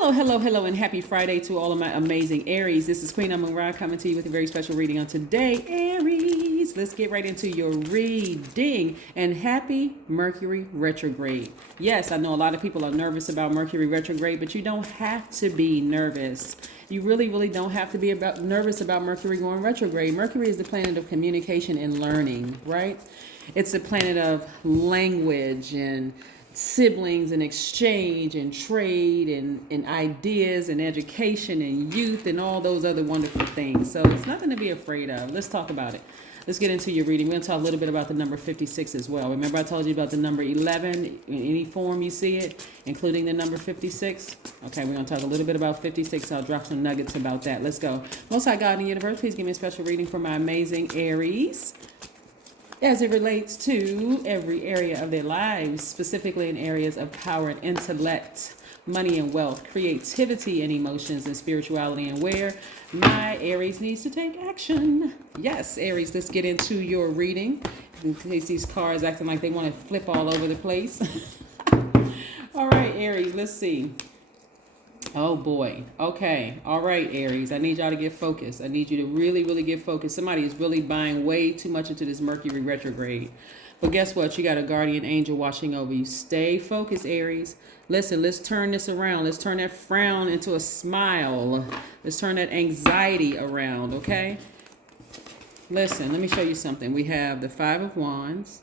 Hello, hello, hello, and happy Friday to all of my amazing Aries. This is Queen Amun Ra coming to you with a very special reading on today, Aries. Let's get right into your reading. And happy Mercury retrograde. Yes, I know a lot of people are nervous about Mercury retrograde, but you don't have to be nervous. You really don't have to be nervous about Mercury going retrograde. Mercury is the planet of communication and learning, right? It's the planet of language and siblings and exchange and trade and ideas and education and youth and all those other wonderful things. So it's nothing to be afraid of. Let's talk about it. Let's get into your reading. We're going to talk a little bit about the number 56 as well. Remember I told you about the number 11 in any form you see it, including the number 56? Okay, we're going to talk a little bit about 56. I'll drop some nuggets about that. Let's go. Most High God in the universe, please give me a special reading for my amazing Aries, as it relates to every area of their lives, specifically in areas of power and intellect, money and wealth, creativity and emotions and spirituality, and where my Aries needs to take action. Yes, Aries, let's get into your reading. In case these cards acting like they want to flip all over the place. All right, Aries, let's see. Oh boy. Okay. All right, Aries. I need y'all to get focused. I need you to really get focused. Somebody is really buying way too much into this Mercury retrograde. But guess what? You got a guardian angel watching over you. Stay focused, Aries. Listen, let's turn this around. Let's turn that frown into a smile. Let's turn that anxiety around, okay? Listen, let me show you something. We have the Five of Wands.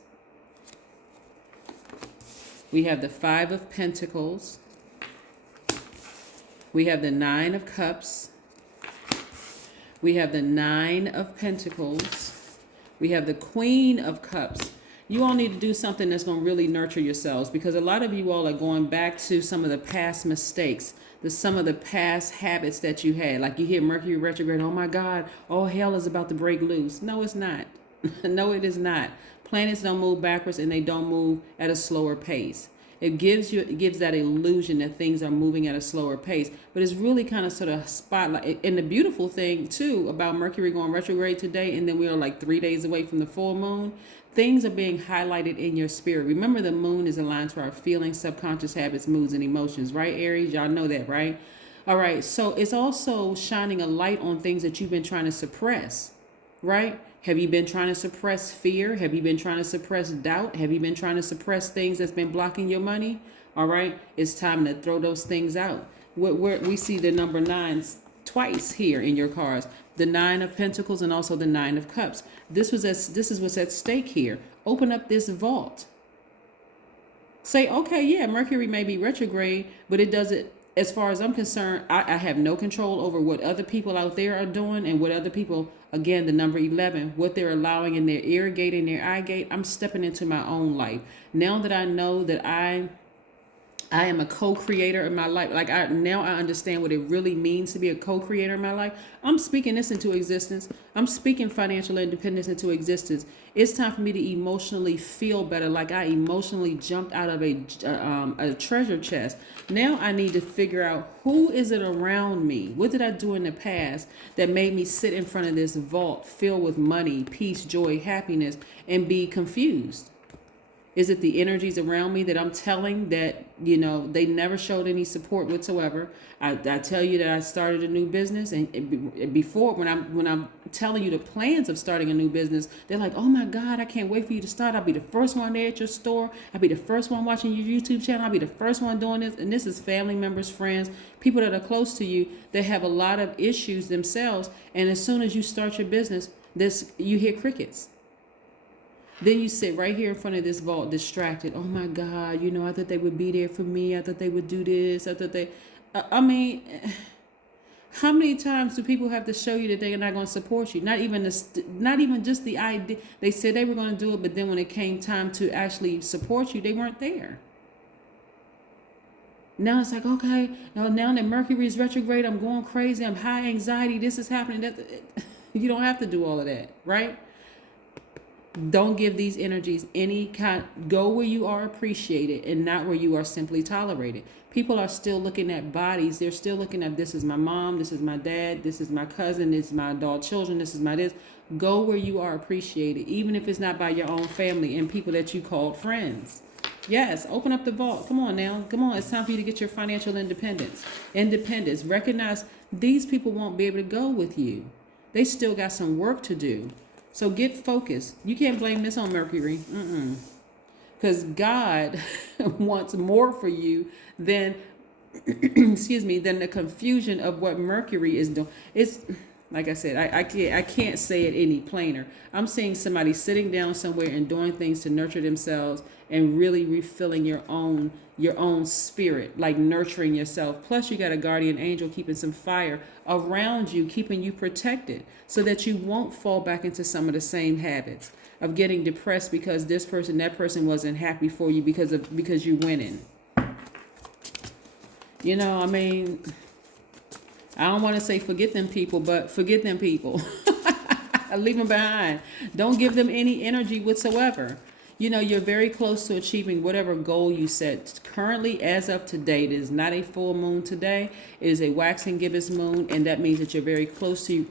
We have the Five of Pentacles. We have the Nine of Cups. We have the Nine of Pentacles. We have the Queen of Cups. You all need to do something that's going to really nurture yourselves, because a lot of you all are going back to some of the past mistakes, some of the past habits that you had. Like you hear Mercury retrograde, oh my God, all hell is about to break loose. No, it's not. No, it is not. Planets don't move backwards and they don't move at a slower pace. It gives that illusion that things are moving at a slower pace, but it's really kind of sort of spotlight. And the beautiful thing too about Mercury going retrograde today, and then we are like 3 days away from the full moon, things are being highlighted in your spirit. Remember, the moon is aligned to our feelings, subconscious habits, moods, and emotions, right, Aries? Y'all know that, right? All right. So it's also shining a light on things that you've been trying to suppress, right? Have you been trying to suppress fear? Have you been trying to suppress doubt? Have you been trying to suppress things that's been blocking your money? All right, it's time to throw those things out. We see the number 9 twice here in your cards. The Nine of Pentacles and also the Nine of Cups. This is what's at stake here. Open up this vault. Say, okay, yeah, Mercury may be retrograde, but it doesn't. As far as I'm concerned, I have no control over what other people out there are doing and what other people, again, the number 11, what they're allowing in their ear gate and their eye gate. I'm stepping into my own life. Now that I know that I am a co-creator in my life, now I understand what it really means to be a co-creator in my life. I'm speaking this into existence. I'm speaking financial independence into existence. It's time for me to emotionally feel better, like I emotionally jumped out of a treasure chest. Now I need to figure out, who is it around me? What did I do in the past that made me sit in front of this vault filled with money, peace, joy, happiness, and be confused? Is it the energies around me that I'm telling that, they never showed any support whatsoever? I tell you that I started a new business, and before, when I'm telling you the plans of starting a new business, they're like, oh my God, I can't wait for you to start. I'll be the first one there at your store. I'll be the first one watching your YouTube channel. I'll be the first one doing this. And this is family members, friends, people that are close to you that have a lot of issues themselves. And as soon as you start your business, you hear crickets. Then you sit right here in front of this vault distracted. Oh my God, I thought they would be there for me. I thought they would do this. I mean, how many times do people have to show you that they're not going to support you? Not even just the idea. They said they were going to do it, but then when it came time to actually support you, they weren't there. Now it's like, okay, now that Mercury is retrograde, I'm going crazy. I'm high anxiety. This is happening. You don't have to do all of that, right? Don't give these energies any kind. Go where you are appreciated and not where you are simply tolerated. People are still looking at bodies. They're still looking at, this is my mom, this is my dad, this is my cousin, this is my adult children, this is my this. Go where you are appreciated, even if it's not by your own family and people that you called friends. Yes, open up the vault. Come on now. Come on. It's time for you to get your financial independence. Independence. Recognize these people won't be able to go with you. They still got some work to do. So get focused. You can't blame this on Mercury. Because God wants more for you than, excuse me, than the confusion of what Mercury is doing. It's like I said, I can't say it any plainer. I'm seeing somebody sitting down somewhere and doing things to nurture themselves and really refilling your own spirit, like nurturing yourself. Plus, you got a guardian angel keeping some fire around you, keeping you protected, so that you won't fall back into some of the same habits of getting depressed because this person, that person wasn't happy for you because you're winning. You know, I mean, I don't want to say forget them people, but forget them people. Leave them behind. Don't give them any energy whatsoever. You know, you're very close to achieving whatever goal you set. Currently, as of today, it is not a full moon today. It is a waxing gibbous moon, and that means that you're very close to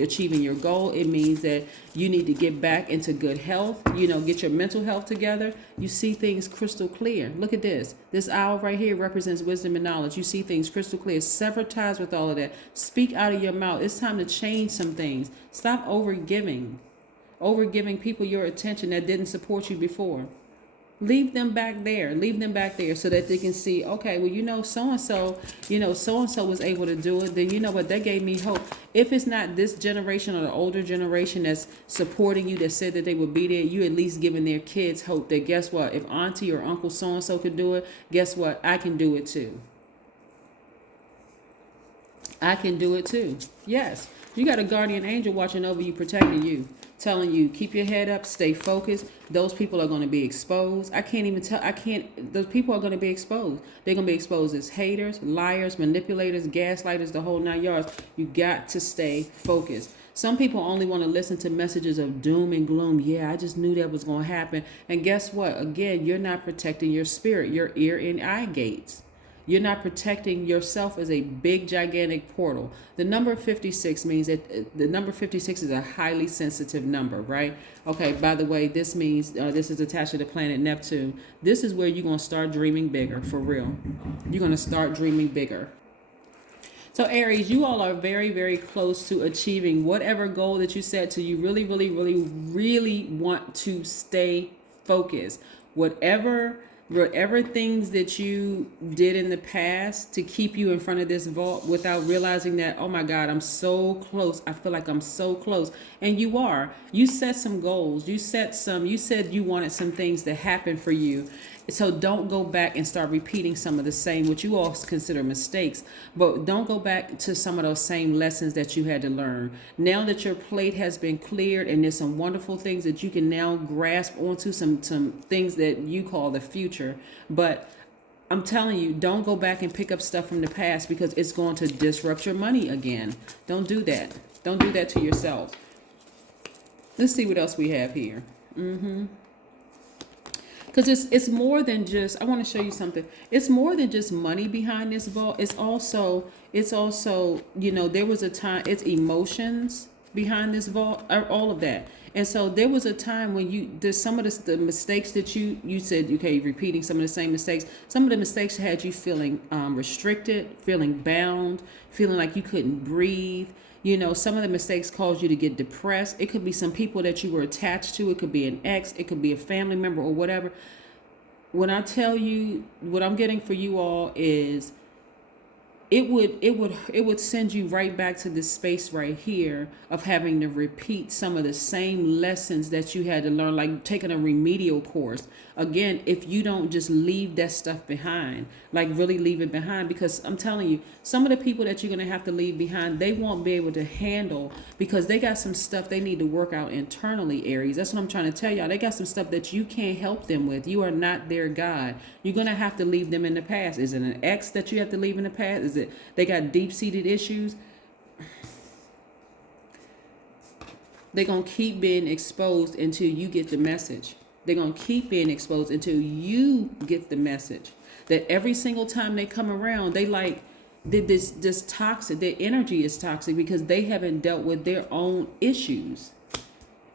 achieving your goal. It means that you need to get back into good health, you know, get your mental health together. You see things crystal clear. Look at this. This owl right here represents wisdom and knowledge. You see things crystal clear. Sever ties with all of that. Speak out of your mouth. It's time to change some things. Stop overgiving people your attention that didn't support you before. Leave them back there. Leave them back there so that they can see, okay, well, you know, so-and-so was able to do it. Then you know what? That gave me hope. If it's not this generation or the older generation that's supporting you, that said that they would be there, you at least giving their kids hope that, guess what? If auntie or uncle so-and-so could do it, guess what? I can do it too. I can do it too. Yes. You got a guardian angel watching over you, protecting you, telling you, keep your head up, stay focused. Those people are going to be exposed. Those people are going to be exposed. They're going to be exposed as haters, liars, manipulators, gaslighters, the whole 9 yards. You got to stay focused. Some people only want to listen to messages of doom and gloom. Yeah, I just knew that was going to happen. And guess what? Again, you're not protecting your spirit, your ear and eye gates. You're not protecting yourself as a big, gigantic portal. The number 56 means that the number 56 is a highly sensitive number, right? Okay, by the way, this means this is attached to the planet Neptune. This is where you're going to start dreaming bigger, for real. You're going to start dreaming bigger. So Aries, you all are very, very close to achieving whatever goal that you set to. You really, really, really, really want to stay focused. Whatever things that you did in the past to keep you in front of this vault without realizing that, oh my God, I'm so close. I feel like I'm so close. And you are. You set some goals. You said you wanted some things to happen for you. So don't go back and start repeating some of the same, what you all consider mistakes, but don't go back to some of those same lessons that you had to learn. Now that your plate has been cleared and there's some wonderful things that you can now grasp onto, some things that you call the future. But I'm telling you, don't go back and pick up stuff from the past because it's going to disrupt your money again. Don't do that. Don't do that to yourself. Let's see what else we have here. Because it's more than just, I want to show you something. It's more than just money behind this vault. It's also, you know, there was a time, it's emotions behind this vault, all of that. And so there was a time when there's some of the mistakes that you said, okay, repeating some of the same mistakes. Some of the mistakes had you feeling restricted, feeling bound, feeling like you couldn't breathe. You know, some of the mistakes caused you to get depressed. It could be some people that you were attached to. It could be an ex. It could be a family member or whatever. When I tell you what I'm getting for you all is it would send you right back to this space right here of having to repeat some of the same lessons that you had to learn, like taking a remedial course. Again, if you don't just leave that stuff behind, like really leave it behind, because I'm telling you, some of the people that you're going to have to leave behind, they won't be able to handle because they got some stuff they need to work out internally, Aries. That's what I'm trying to tell y'all. They got some stuff that you can't help them with. You are not their God. You're going to have to leave them in the past. Is it an ex that you have to leave in the past? Is it they got deep-seated issues? They're going to keep being exposed until you get the message. They're going to keep being exposed until you get the message that every single time they come around, they're this toxic, their energy is toxic because they haven't dealt with their own issues.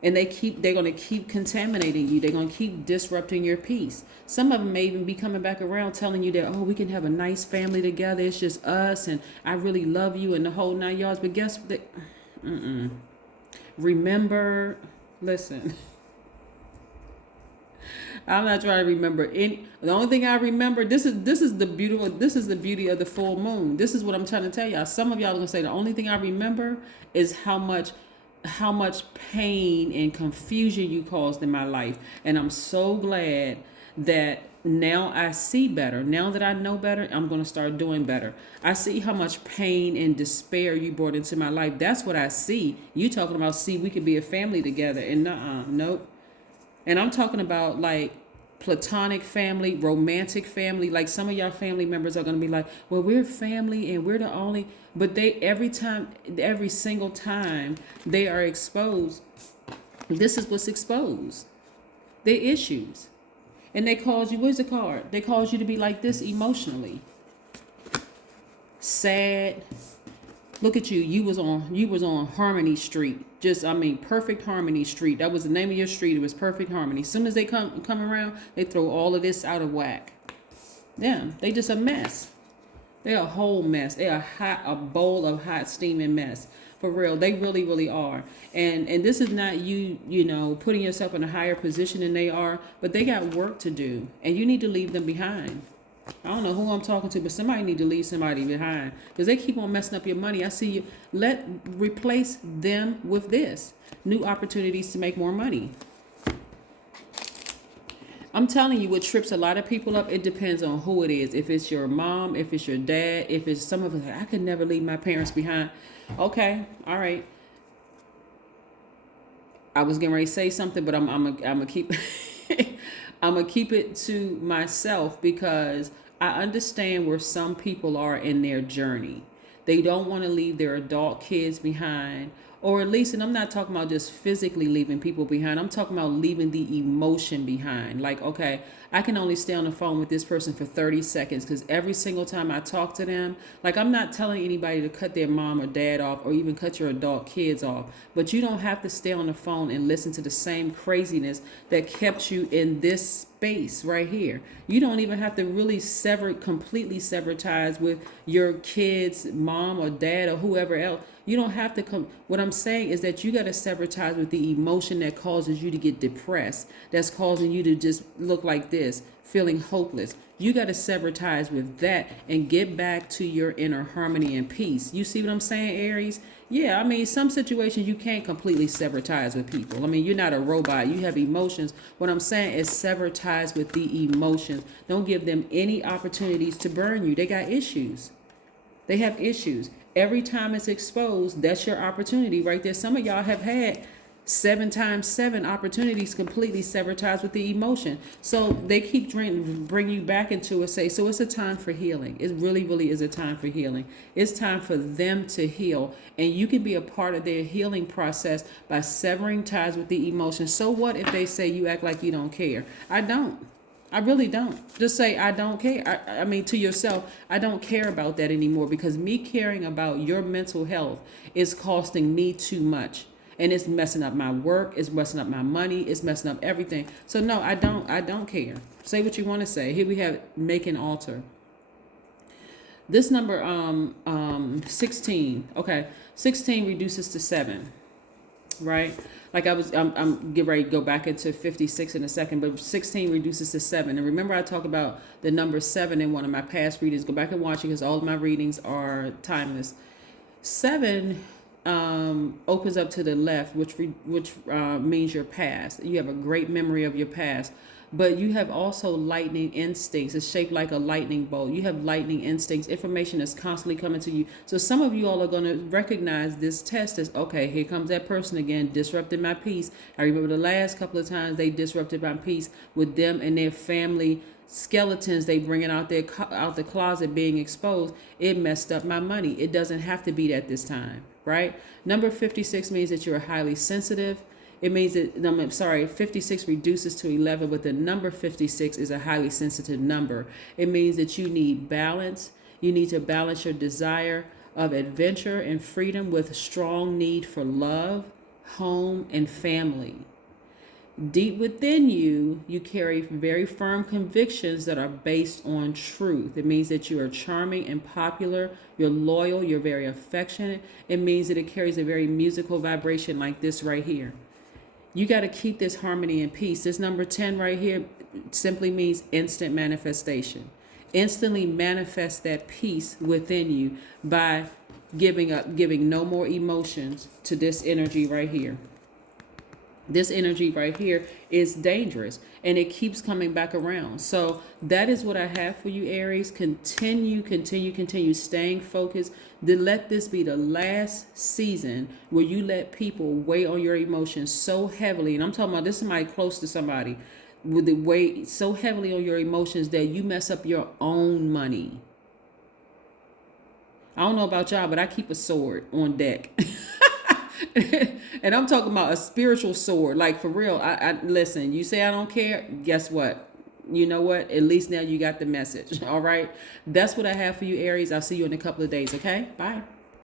And they're going to keep contaminating you. They're going to keep disrupting your peace. Some of them may even be coming back around telling you that, oh, we can have a nice family together. It's just us and I really love you and the whole 9 yards. But guess what? Remember, listen, I'm not trying to remember any. The only thing I remember, this is the beauty of the full moon. This is what I'm trying to tell y'all. Some of y'all are going to say the only thing I remember is how much pain and confusion you caused in my life. And I'm so glad that now I see better. Now that I know better, I'm going to start doing better. I see how much pain and despair you brought into my life. That's what I see. You talking about, see, we could be a family together. And nope. And I'm talking about like platonic family, romantic family. Like some of y'all family members are going to be like, well, we're family and we're the only, but every single time they are exposed, this is what's exposed. Their issues. And they cause you, where's the card? They cause you to be like this emotionally. Sad. Look at you. You was on Harmony Street. Perfect Harmony Street. That was the name of your street. It was Perfect Harmony. As soon as they come around, they throw all of this out of whack. Yeah, they just a mess. They're a whole mess. They're a bowl of hot steaming mess. For real. They really, really are. And this is not you putting yourself in a higher position than they are, but they got work to do. And you need to leave them behind. I don't know who I'm talking to, but somebody need to leave somebody behind because they keep on messing up your money. I see you. Replace them with this. New opportunities to make more money. I'm telling you, what trips a lot of people up, it depends on who it is. If it's your mom, if it's your dad, if it's some of us, I could never leave my parents behind. Okay, all right. I was getting ready to say something, but I'm gonna keep I'm gonna keep it to myself because I understand where some people are in their journey. They don't want to leave their adult kids behind, or at least, and I'm not talking about just physically leaving people behind. I'm talking about leaving the emotion behind. Like, okay, I can only stay on the phone with this person for 30 seconds because every single time I talk to them, like I'm not telling anybody to cut their mom or dad off or even cut your adult kids off, but you don't have to stay on the phone and listen to the same craziness that kept you in this space right here. You don't even have to really completely sever ties with your kids, mom or dad or whoever else. You don't have to come. What I'm saying is that you got to sever ties with the emotion that causes you to get depressed, that's causing you to just look like this, feeling hopeless. You got to sever ties with that and get back to your inner harmony and peace. You see what I'm saying, Aries? Yeah, some situations you can't completely sever ties with people. You're not a robot. You have emotions. What I'm saying is sever ties with the emotions. Don't give them any opportunities to burn you. They got issues. They have issues. Every time it's exposed, that's your opportunity right there. Some of y'all have had 7 times 7 opportunities completely sever ties with the emotion. So they keep bring you back into it. So it's a time for healing. It really, really is a time for healing. It's time for them to heal. And you can be a part of their healing process by severing ties with the emotion. So what if they say you act like you don't care? I don't. I really don't. Just say, I don't care. To yourself, I don't care about that anymore because me caring about your mental health is costing me too much. And it's messing up my work. It's messing up my money. It's messing up everything. So no, I don't care. Say what you want to say. Here we have make an altar. This number, 16. Okay. 16 reduces to 7. Right? Like I'm getting ready to go back into 56 in a second, but 16 reduces to 7. And remember I talked about the number 7 in one of my past readings. Go back and watch it because all of my readings are timeless. 7 opens up to the left, which means your past. You have a great memory of your past. But you have also lightning instincts. It's shaped like a lightning bolt. You have lightning instincts. Information is constantly coming to you. So some of you all are going to recognize this test as, okay, here comes that person again, disrupting my peace. I remember the last couple of times they disrupted my peace with them and their family skeletons they bringing out the closet being exposed. It messed up my money. It doesn't have to be that this time, right? Number 56 means that you're highly sensitive. It means that, 56 reduces to 11, but the number 56 is a highly sensitive number. It means that you need balance. You need to balance your desire of adventure and freedom with strong need for love, home, and family. Deep within you, you carry very firm convictions that are based on truth. It means that you are charming and popular, you're loyal, you're very affectionate. It means that it carries a very musical vibration like this right here. You got to keep this harmony and peace. This number 10 right here simply means instant manifestation. Instantly manifest that peace within you by giving no more emotions to this energy right here. This energy right here is dangerous and it keeps coming back around. So that is what I have for you, Aries. Continue staying focused. Let this be the last season where you let people weigh on your emotions so heavily. And I'm talking about this is somebody close to somebody with the weight so heavily on your emotions that you mess up your own money. I don't know about y'all, but I keep a sword on deck. And I'm talking about a spiritual sword, like for real. I listen, you say I don't care, guess what? You know what? At least now you got the message. All right. That's what I have for you, Aries. I'll see you in a couple of days. Okay. Bye.